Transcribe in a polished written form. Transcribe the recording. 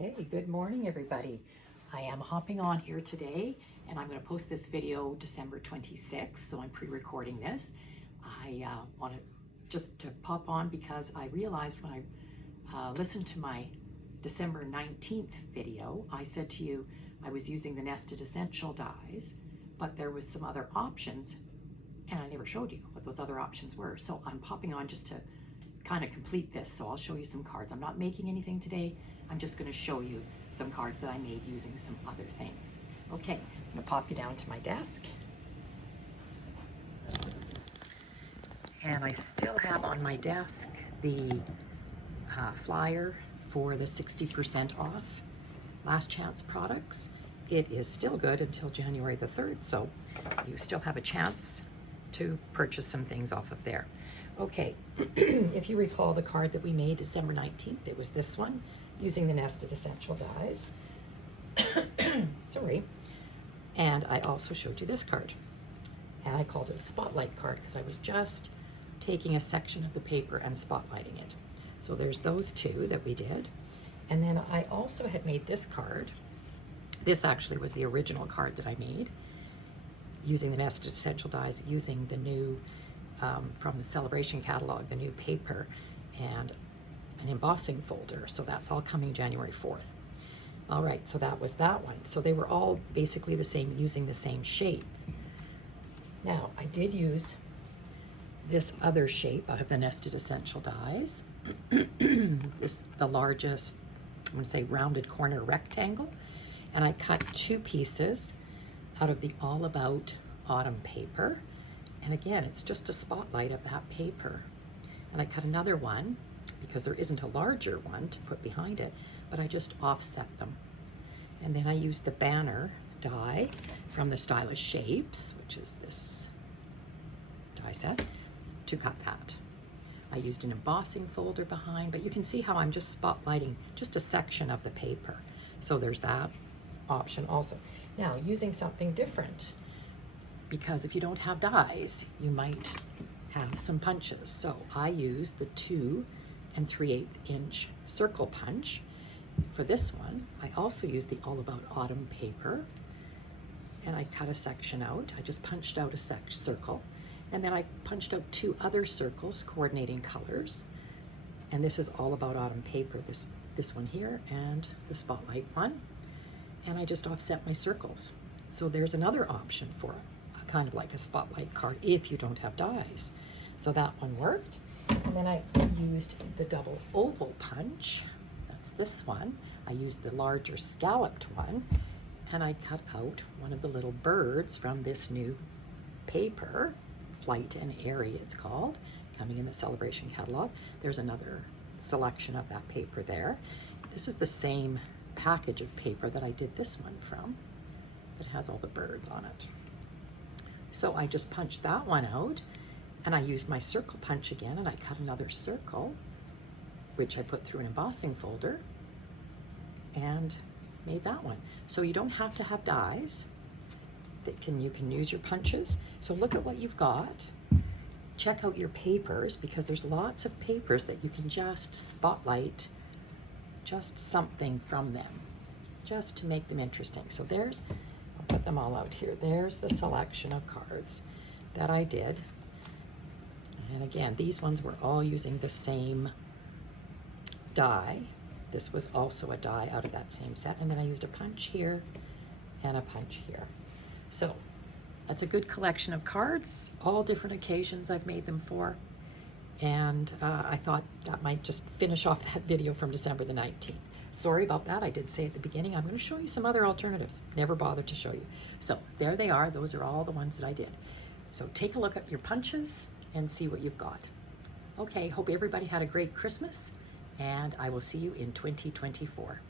Okay, good morning everybody. I am hopping on here today and I'm going to post this video December 26th, so I'm pre-recording this. I wanted just to pop on because I realized when I listened to my December 19th video, I said to you I was using the Nested Essential dies, but there was some other options and I never showed you what those other options were. So I'm popping on just to kind of complete this. So I'll show you some cards. I'm not making anything today. I'm just going to show you some cards that I made using some other things. Okay, I'm going to pop you down to my desk. And I still have on my desk the flyer for the 60% off Last Chance products. It is still good until January the 3rd, so you still have a chance to purchase some things off of there. Okay, if you recall the card that we made December 19th, it was this one, using the Nested Essential dies. Sorry. And I also showed you this card. And I called it a spotlight card because I was just taking a section of the paper and spotlighting it. So there's those two that we did. And then I also had made this card. This actually was the original card that I made using the Nested Essential dies, using the new from the Celebration catalog, the new paper and an embossing folder. So that's all coming January 4th. All right, so that was that one. So they were all basically the same, using the same shape. Now, I did use this other shape out of the Nested Essential dies. The largest, I'm going to say rounded corner rectangle. And I cut two pieces out of the All About Autumn paper. And again, it's just a spotlight of that paper. And I cut another one because there isn't a larger one to put behind it, but I just offset them. And then I used the banner die from the Stylish Shapes, which is this die set, to cut that. I used an embossing folder behind, but you can see how I'm just spotlighting just a section of the paper. So there's that option also. Now, using something different, because if you don't have dies, you might have some punches. So I used the 2 3/8 inch circle punch. For this one, I also used the All About Autumn paper, and I cut a section out. I just punched out a circle, and then I punched out 2 other circles coordinating colors. And this is All About Autumn paper, this one here and the spotlight one. And I just offset my circles. So there's another option for kind of like a spotlight card if you don't have dies. So that one worked. And then I used the double oval punch. That's this one. I used the larger scalloped one, and I cut out one of the little birds from this new paper, Flight and Airy it's called, coming in the Celebration catalog. There's another selection of that paper there. This is the same package of paper that I did this one from, that has all the birds on it. So I just punched that one out, and I used my circle punch again, and I cut another circle, which I put through an embossing folder, and made that one. So you don't have to have dies. You can use your punches. So look at what you've got. Check out your papers, because there's lots of papers that you can just spotlight just something from them, just to make them interesting. So there's, I'll put them all out here. There's the selection of cards that I did. And again, these ones were all using the same die. This was also a die out of that same set. And then I used a punch here and a punch here. So that's a good collection of cards, all different occasions I've made them for. And I thought that might just finish off that video from December the 19th. Sorry about that. I did say at the beginning, I'm going to show you some other alternatives. Never bothered to show you. So there they are. Those are all the ones that I did. So take a look at your punches and see what you've got. Okay, hope everybody had a great Christmas, and I will see you in 2024.